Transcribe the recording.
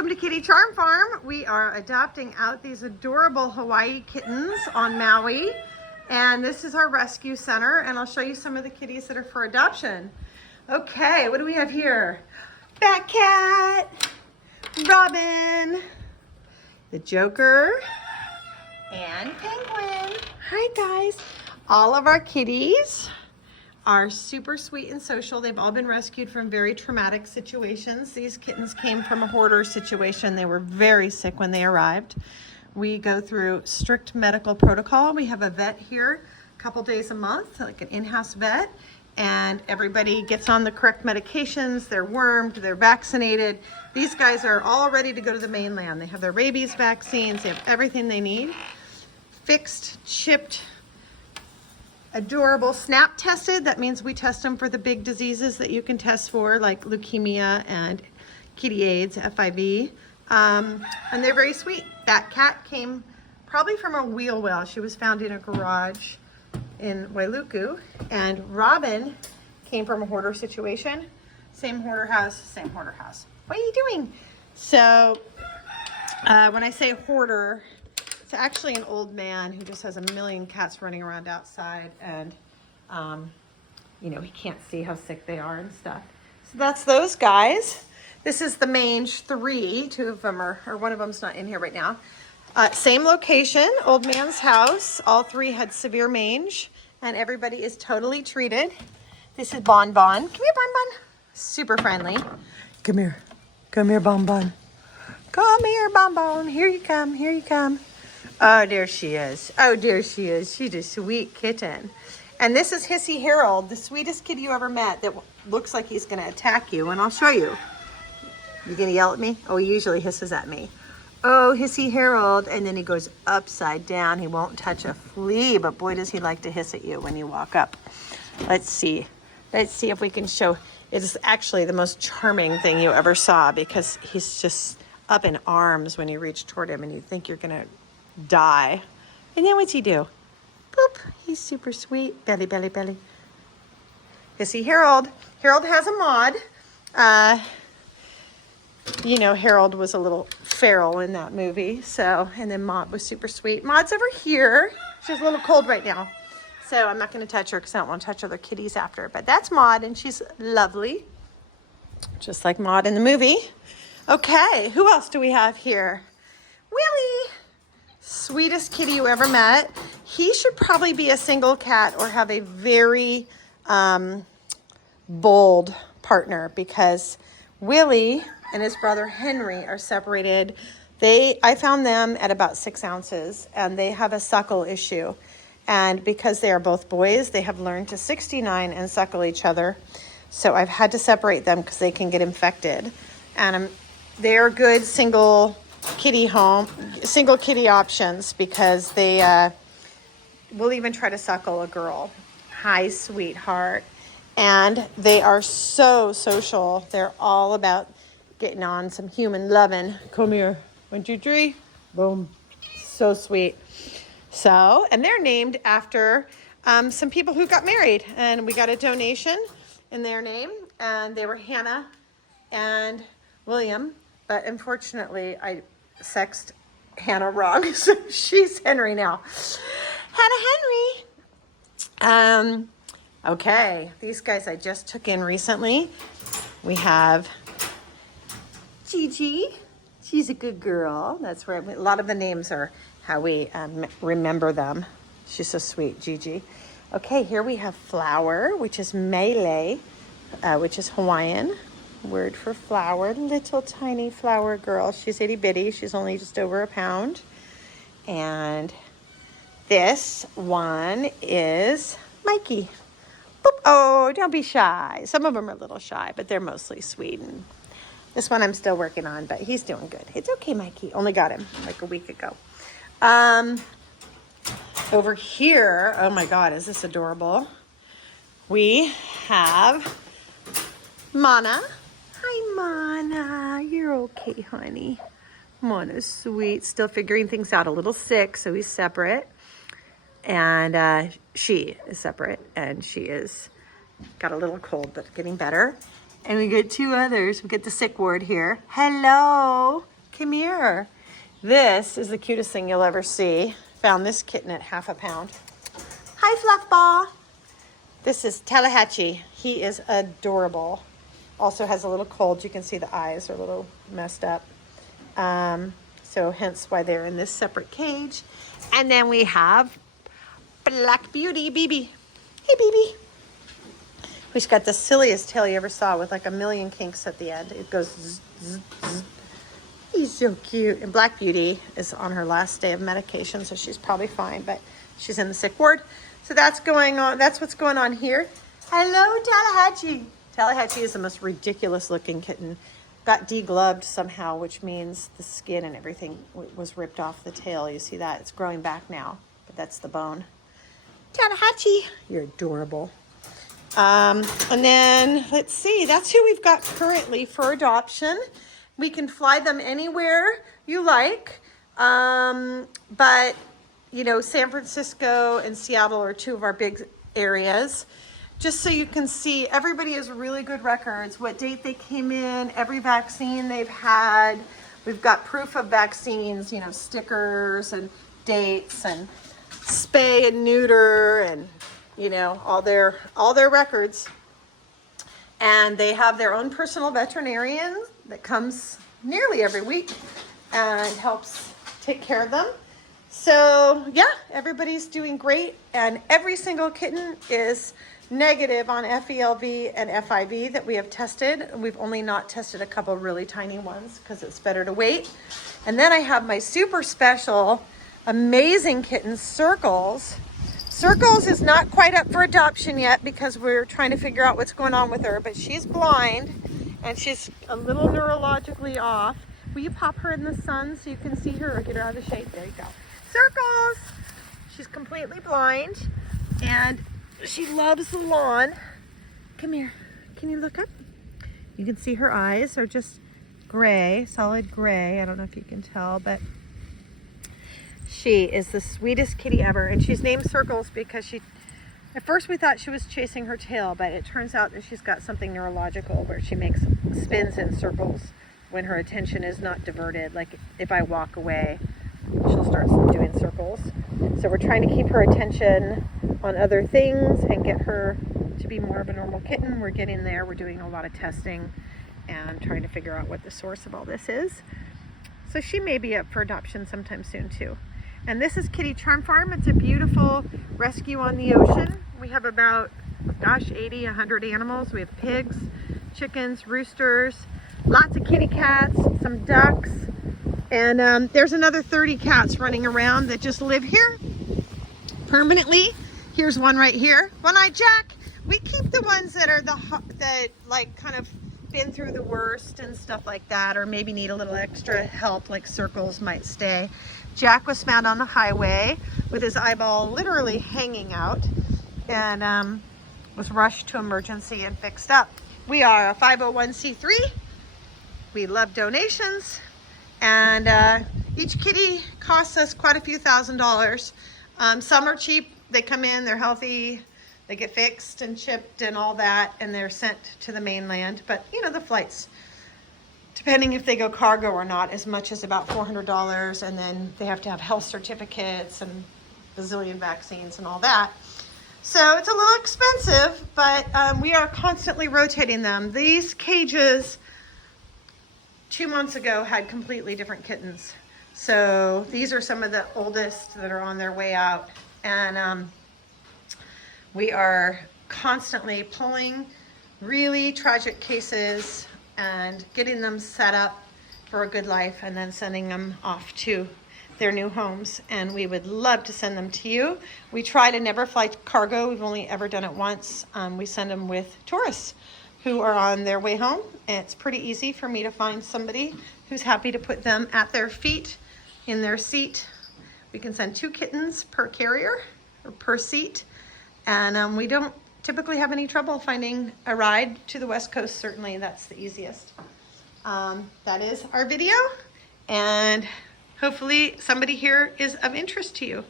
Welcome to Kitty Charm Farm. We are adopting out these adorable Hawaii kittens on Maui. And this is our rescue center, and I'll show you some of the kitties that are for adoption. Okay, what do we have here? Bat Cat, Robin, the Joker, and Penguin. Hi guys. All of our kitties are super sweet and social. They've all been rescued from very traumatic situations. These kittens came from a hoarder situation. They were very sick when they arrived. We go through strict medical protocol. We have a vet here a couple days a month, like an in-house vet, and everybody gets on the correct medications. They're wormed, they're vaccinated. These guys are all ready to go to the mainland. They have their rabies vaccines, they have everything they need. Fixed, chipped, adorable, snap tested. That means we test them for the big diseases that you can test for, like leukemia and kitty AIDS, FIV. And they're very sweet. That cat came probably from a wheel well. She was found in a garage in Wailuku. And Robin came from a hoarder situation. Same hoarder house, same hoarder house. What are you doing? So when I say hoarder, it's actually an old man who just has a million cats running around outside, and you know, he can't see how sick they are and stuff. So that's those guys. This is the mange 3. 2 of them are, or one of them's not in here right now. Same location, old man's house. All 3 had severe mange, and everybody is totally treated. This is Bon Bon. Come here, Bon Bon. Super friendly. Come here. Come here, Bon Bon. Come here, Bon Bon. Here you come. Here you come. Oh, there she is. Oh, there she is. She's a sweet kitten. And this is Hissy Harold, the sweetest kitty you ever met that looks like he's going to attack you. And I'll show you. You going to yell at me? Oh, he usually hisses at me. Oh, Hissy Harold. And then he goes upside down. He won't touch a flea, but boy, does he like to hiss at you when you walk up. Let's see. Let's see if we can show. It's actually the most charming thing you ever saw, because he's just up in arms when you reach toward him and you think you're going to die. And then what's he do? Boop. He's super sweet. Belly, belly, belly. Hissy Harold. Harold has a mod. You know, Harold was a little feral in that movie. So, and then Maud was super sweet. Maud's over here. She's a little cold right now. So I'm not going to touch her because I don't want to touch other kitties after. But that's Maud, and she's lovely. Just like Maud in the movie. Okay, who else do we have here? Willie. Sweetest kitty you ever met. He should probably be a single cat or have a very bold partner, because Willie and his brother Henry are separated. I found them at about 6 ounces, and they have a suckle issue. And because they are both boys, they have learned to 69 and suckle each other. So I've had to separate them because they can get infected. And they're good single kitty options, because they will even try to suckle a girl. Hi, sweetheart. And they are so social. They're all about getting on some human loving. Come here. 1, 2, 3. Boom. So sweet. So, and they're named after some people who got married, and we got a donation in their name, and they were Hannah and William. But unfortunately, I sexed Hannah wrong, so she's Henry now. Hannah Henry. Okay, these guys I just took in recently. We have Gigi. She's a good girl. That's where a lot of the names are how we remember them. She's so sweet, Gigi. Okay, here we have Flower, which is Malay, which is Hawaiian word for flower. Little tiny flower girl. She's itty bitty. She's only just over a pound. And this one is Mikey. Boop. Oh, don't be shy. Some of them are a little shy, but they're mostly sweet. And this one I'm still working on, but he's doing good. It's okay, Mikey. Only got him like a week ago. Over here, oh my God, is this adorable? We have Mana. Hi, Mana. You're okay, honey. Mana's sweet. Still figuring things out. A little sick, so he's separate. And she is separate, and she is got a little cold, but getting better. And we get 2 others. We get the sick ward here. Hello, come here. This is the cutest thing you'll ever see. Found this kitten at ½ pound. Hi, Fluffball. This is Tallahatchie. He is adorable. Also has a little cold. You can see the eyes are a little messed up. So hence why they're in this separate cage. And then we have Black Beauty, BB. Hey, BB. She's got the silliest tail you ever saw with like a million kinks at the end. It goes zzz, zzz, zzz. He's so cute. And Black Beauty is on her last day of medication, so she's probably fine, but she's in the sick ward. So that's going on. That's what's going on here. Hello, Tallahatchie. Tallahatchie is the most ridiculous looking kitten. Got degloved somehow, which means the skin and everything was ripped off the tail. You see that? It's growing back now, but that's the bone. Tallahatchie, you're adorable. And then let's see, that's who we've got currently for adoption. We can fly them anywhere you like. But you know, San Francisco and Seattle are 2 of our big areas. Just so you can see, everybody has really good records, what date they came in, every vaccine they've had. We've got proof of vaccines, you know, stickers and dates and spay and neuter and, you know, all their records. And they have their own personal veterinarian that comes nearly every week and helps take care of them. So yeah, everybody's doing great, and every single kitten is negative on FELV and FIV that we have tested. We've only not tested a couple really tiny ones because it's better to wait. And then I have my super special, amazing kitten, Circles. Circles is not quite up for adoption yet because we're trying to figure out what's going on with her, but she's blind and she's a little neurologically off. Will you pop her in the sun so you can see her, or get her out of the shade? There you go. Circles! She's completely blind and she loves the lawn. Come here. Can you look up? You can see her eyes are just gray, solid gray. I don't know if you can tell, but she is the sweetest kitty ever. And she's named Circles because at first we thought she was chasing her tail, but it turns out that she's got something neurological where she makes spins in circles when her attention is not diverted. Like if I walk away, she'll start doing circles. So we're trying to keep her attention on other things and get her to be more of a normal kitten. We're getting there. We're doing a lot of testing and trying to figure out what the source of all this is. So she may be up for adoption sometime soon too. And this is Kitty Charm Farm. It's a beautiful rescue on the ocean. We have about, 80, 100 animals. We have pigs, chickens, roosters, lots of kitty cats, some ducks, and there's another 30 cats running around that just live here permanently. Here's one right here. One-eyed Jack. We keep the ones that are that like kind of been through the worst and stuff like that, or maybe need a little extra help, like Circles might stay. Jack was found on the highway with his eyeball literally hanging out and was rushed to emergency and fixed up. We are a 501c3. We love donations, and each kitty costs us quite a few $1,000s. Some are cheap. They come in, they're healthy, they get fixed and chipped and all that, and they're sent to the mainland. But you know, the flights, depending if they go cargo or not, as much as about $400, and then they have to have health certificates and bazillion vaccines and all that. So it's a little expensive, but we are constantly rotating them. These cages 2 months ago had completely different kittens. So these are some of the oldest that are on their way out. And we are constantly pulling really tragic cases and getting them set up for a good life, and then sending them off to their new homes. And we would love to send them to you. We try to never fly cargo. We've only ever done it once. We send them with tourists who are on their way home. And it's pretty easy for me to find somebody who's happy to put them at their feet in their seat. We can send 2 kittens per carrier or per seat. And we don't typically have any trouble finding a ride to the West Coast. Certainly that's the easiest. That is our video, and hopefully somebody here is of interest to you.